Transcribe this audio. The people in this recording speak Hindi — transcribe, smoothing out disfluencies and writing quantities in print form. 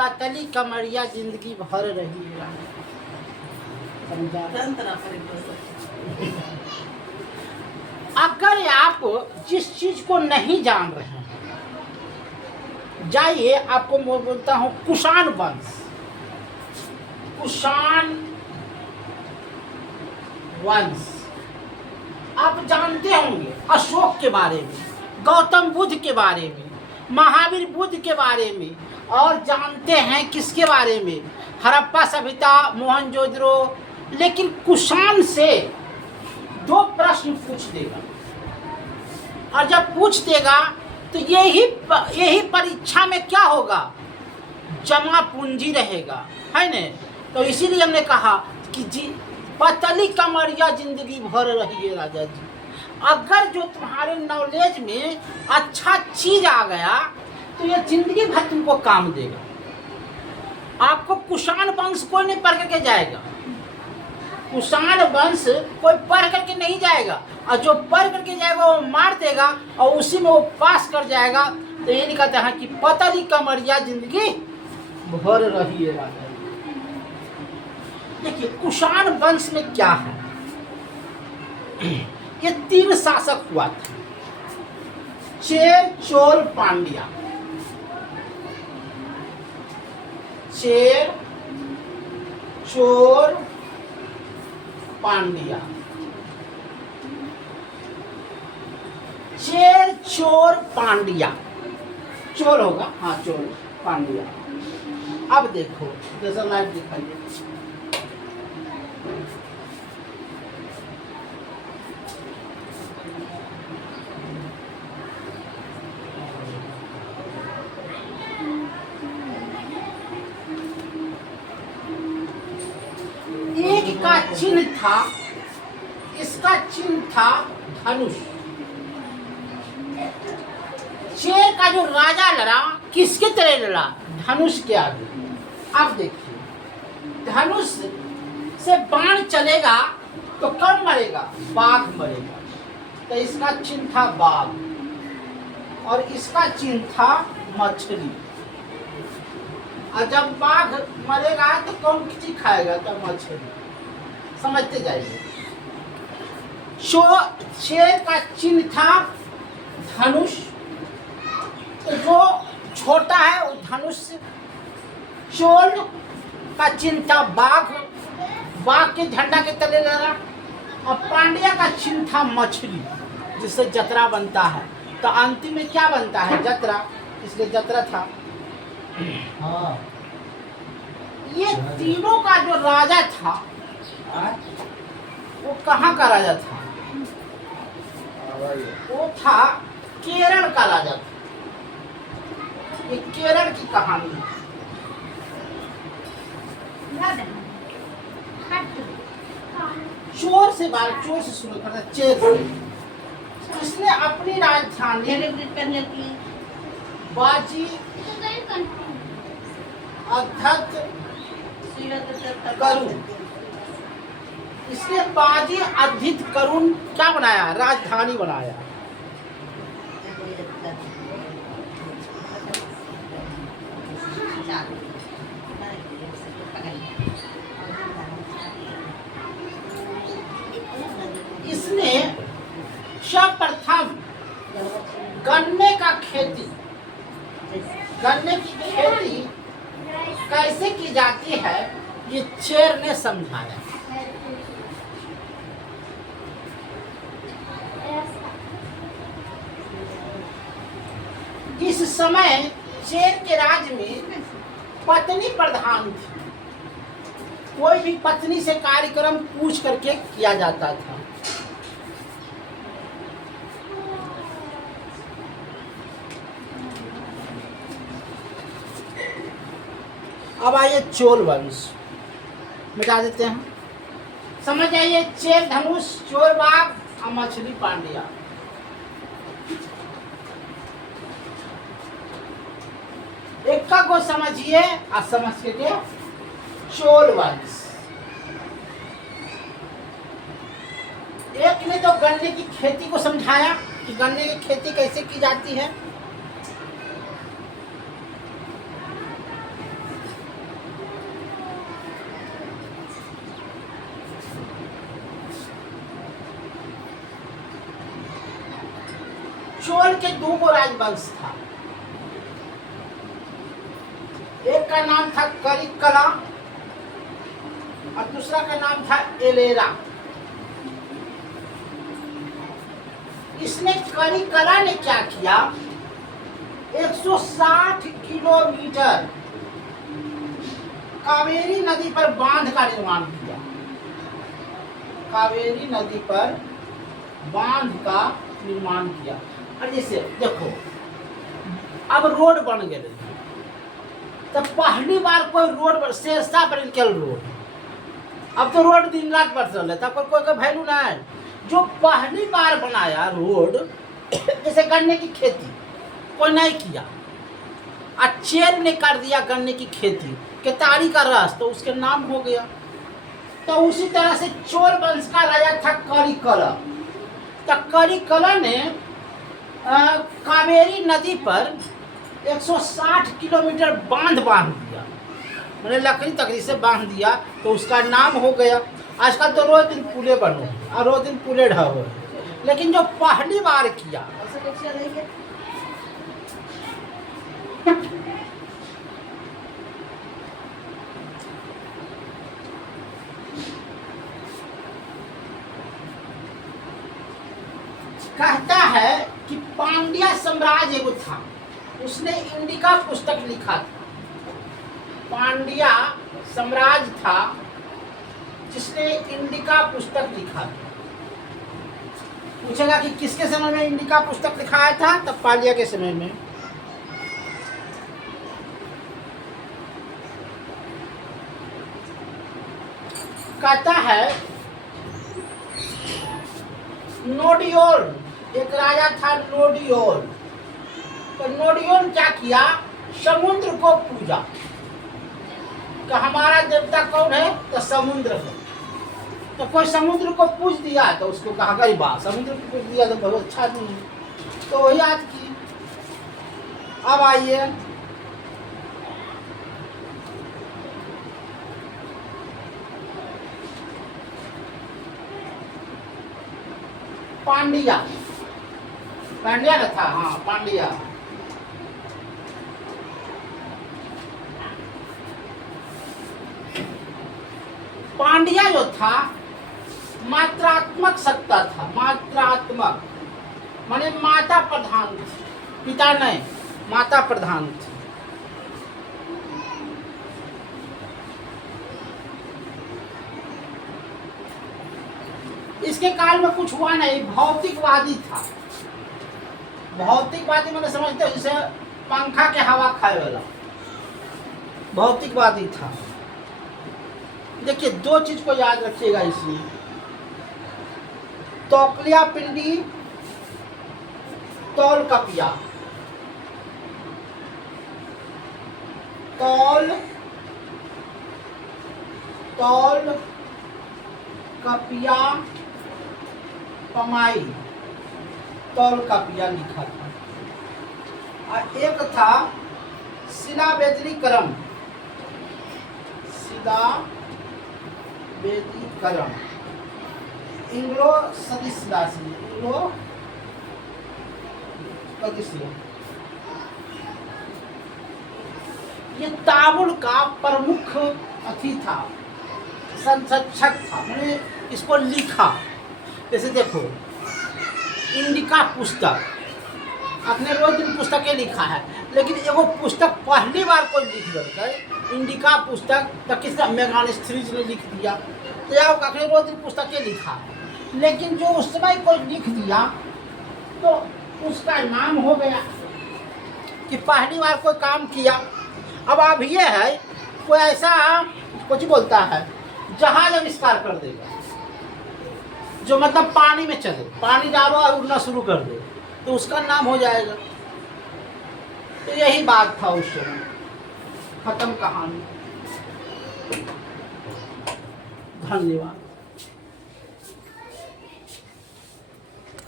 पतली कमरिया जिंदगी भर रही है। अगर आप जिस चीज को नहीं जान रहे हैं, जाइए, आपको मैं बोलता हूं कुषाण वंश। कुषाण वंश आप जानते होंगे, अशोक के बारे में, गौतम बुद्ध के बारे में, महावीर बुद्ध के बारे में, और जानते हैं किसके बारे में, हड़प्पा सभ्यता, मोहनजोदड़ो। लेकिन कुषाण से 2 प्रश्न पूछ देगा, और जब पूछ देगा तो यही परीक्षा में क्या होगा, जमा पूंजी रहेगा, है न। तो इसीलिए हमने कहा कि पतली कमरिया जिंदगी भर रही है राजा जी। अगर जो तुम्हारे नॉलेज में अच्छा चीज आ गया तो ये जिंदगी भर तुमको काम देगा। आपको कुषाण वंश कोई नहीं पढ़ करके जाएगा, कुषाण वंश कोई पढ़ करके नहीं जाएगा, और जो पढ़ करके जाएगा वो मार देगा और उसी में वो पास कर जाएगा। तो ये नहीं कहते हैं कि पतली कमरिया जिंदगी भर रही है राजा। देखिए कुषाण वंश में क्या है, ये 3 शासक हुआ था, चेर, चोल, पांड्या। चेर, चोर, पांड्या। चेर, चोर, पांड्या। चोर होगा, हाँ चोर, पांड्या। अब देखो जैसा लाइव दिखाइए, एक का चिन्ह था, इसका चिन्ह था धनुष। शेर का जो राजा लड़ा किसके तरह लड़ा, धनुष के आगे। अब देखिए धनुष से बाण चलेगा तो कौन मरेगा, बाघ मरेगा। तो इसका चिन्ह था बाघ और इसका चिन्ह था मछली। और जब बाघ मरेगा तो कौन चीज खाएगा, तो मछली। समझते जाइए। शेर का चिन्ह था धनुष, तो जो छोटा है वो धनुष। चोल का चिन्ह था बाघ, बाघ के झंडा के तले लड़ा। और पांड्या का चिन्ह था मछली, जिससे जतरा बनता है। तो अंतिम में क्या बनता है, जतरा, इसलिए जतरा था। हाँ। ये तीनों का जो राजा था वो कहाँ का राजा था, वो था केरल का राजा था। ये केरल की कहानी है। चोर से शुरू करता, चेर से। इसने अपनी राजधानी बाजी अध्यक्ष करुण, इसने बाजी अध्यक्ष करुण क्या बनाया, राजधानी बनाया। इसने सर्वप्रथम गन्ने की खेती कैसे की जाती है ये चेर ने समझाया। इस समय चेर के राज में पत्नी प्रधान थी। कोई भी पत्नी से कार्यक्रम पूछ करके किया जाता था। अब आइए चोल वंश, मिटा देते हैं। समझ आइए, चेर धनुष, चोर बाघ और मछली पांड्या। एक का को समझिए और समझ के चोल वंश। एक ने तो गन्ने की खेती को समझाया कि गन्ने की खेती कैसे की जाती है। चोल के दो गो राजवंश था। एक का नाम था करिकला और दूसरा का नाम था एलेरा। इसने करिकला ने क्या किया, 160 किलोमीटर कावेरी नदी पर बांध का निर्माण किया। कावेरी नदी पर बांध का निर्माण किया। और जैसे देखो अब रोड बन गए, तब पहली बार कोई रोड शेरशाह पर निकल रोड, अब तो रोड दिन रात बढ़ रहा है, तब कोई का वैल्यू ना है। जो पहली बार बनाया रोड, जैसे गन्ने की खेती कोई नहीं किया, चेल ने कर दिया गन्ने की खेती, केतारी का रस, तो उसके नाम हो गया। तो उसी तरह से चोल वंश का राजा था करिकला। तो करिकला ने कावेरी नदी पर 160 किलोमीटर बांध दिया, मैंने लकड़ी तकड़ी से बांध दिया, तो उसका नाम हो गया। आजकल तो रोज दिन पुले बनो और रोज दिन पुले ढहो, लेकिन जो पहली बार किया कहता है कि पांड्या साम्राज्य एगो था, उसने इंडिका पुस्तक लिखा था। पांड्या साम्राज्य था जिसने इंडिका पुस्तक लिखा था। पूछेगा कि किसके समय में इंडिका पुस्तक लिखाया था, तब पांड्या के समय में। कहता है नोडियोल, एक राजा था नोडियोल। तो नोडियोल क्या किया, समुद्र को पूजा कि हमारा देवता कौन है, तो समुद्र है। तो कोई समुद्र को पूज दिया तो उसको कहा गई बात, समुद्र को पूज दिया तो बहुत अच्छा नहीं है, तो वही आज की। अब आइए पांड्या, पांड्या ना था, हाँ पांड्या। पांड्या जो था मात्रात्मक सत्ता था, मात्रात्मक माने माता प्रधान थी, पिता नहीं, माता प्रधान थी। इसके काल में कुछ हुआ नहीं, भौतिकवादी था। भौतिकवादी मैंने समझते हो जैसे पंखा के हवा खाए वाला, भौतिकवादी था। देखिए दो चीज को याद रखिएगा इसमें, तौकलिया पिंडी, तौल कपिया। तौल तौल कपिया पमाई, तौल कपिया लिखा था। और एक था शिला वेदनीकरण, शिला वेदीकरण, इंग्लो सदिशिलासी, इंग्लो सदिशिला। ये ताबुल का प्रमुख अथी था, संरक्षक था, मैंने इसको लिखा। जैसे देखो इंडिका पुस्तक, अपने रोज दिन पुस्तकें लिखा है, लेकिन एगो पुस्तक पहली बार कोई लिख देते इंडिका पुस्तक, तो किसका मेगानेस्थ्रीज ने लिख दिया, तो या अपने रोज दिन पुस्तकें लिखा है। लेकिन जो उस समय कोई लिख दिया तो उसका नाम हो गया कि पहली बार कोई काम किया। अब ये है कोई ऐसा कुछ बोलता है जहाज आविष्कार कर देगा, जो मतलब पानी में चले, पानी डालो और उड़ना शुरू कर दे, तो उसका नाम हो जाएगा। तो यही बात था उस समय, खत्म कहानी। धन्यवाद।